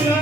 Yeah.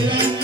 Thank yeah. you.